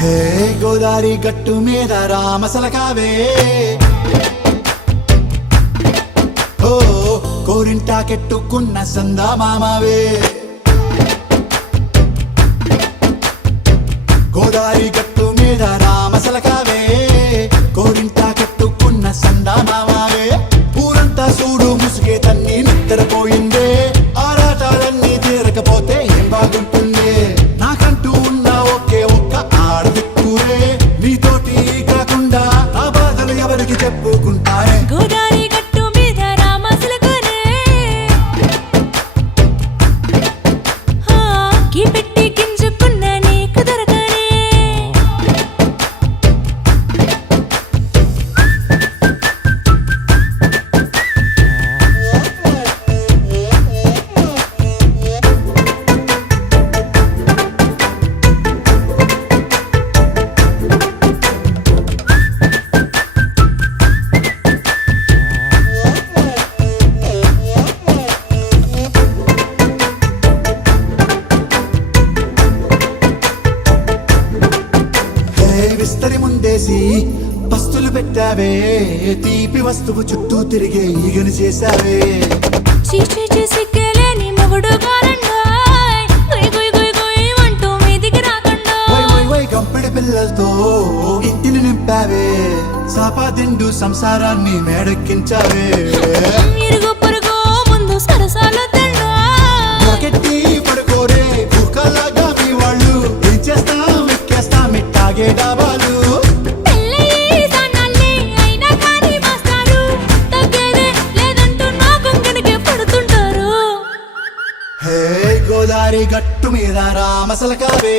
హే గోదారి గట్టు మీద రామసలకావే ఓ కోరింటాకెట్టుకున్న సందా మామావే గోదారి గట్టు మీద రామసలకావే కోరింటాకెట్టుకున్న సందా మామావే ఊరంతా చూడు ముసుగే తన్ని నిద్రపోయిందే ఆరాటాలన్నీ తీరకపోతే ఏం బాగుంటుంది నాకంటూ ఉన్న ఒకే ఒక్క ఆడదిక్కురే నీతోటి కాకుండా నా బాధలు ఎవరికి చెప్పుకుంటారే గోదారి గట్టు మీద రామసలకానే పెట్టి గింజుకున్న నీకు దొరకనే విస్తరి ముందేసి పస్తులు పెట్టావే తీపి వస్తువు చుట్టూ తిరిగే ఈగను చేశావే చీచీ చేసి కేలేని మొగుడు గారండాయ్ గుయ్ గుయ్ గుయ్ గుయ్ అంటూ మీదికి రాకుండా వై వై వై గంపెడి పిల్లలతో ఇంటిని నింపావే సాపాదిండు సంసారాన్ని మేడెక్కించావే ఇరుగు పొరుగు ముందు సరసాలు తిన్నా నాకెట్టి పడుకోరే కుక్కలాగా మీ వాళ్ళు ఏం చేస్తాం ఎక్కేస్తాం ఇట్టాగే డాబాలు పెళ్ళయి సన్నాల్ని అయినా కానీ మాస్టారు తగ్గేదే లేదంటూ నా కొంగడికే పడుతుంటారు హే గోదారి గట్టు మీద రామసలకావే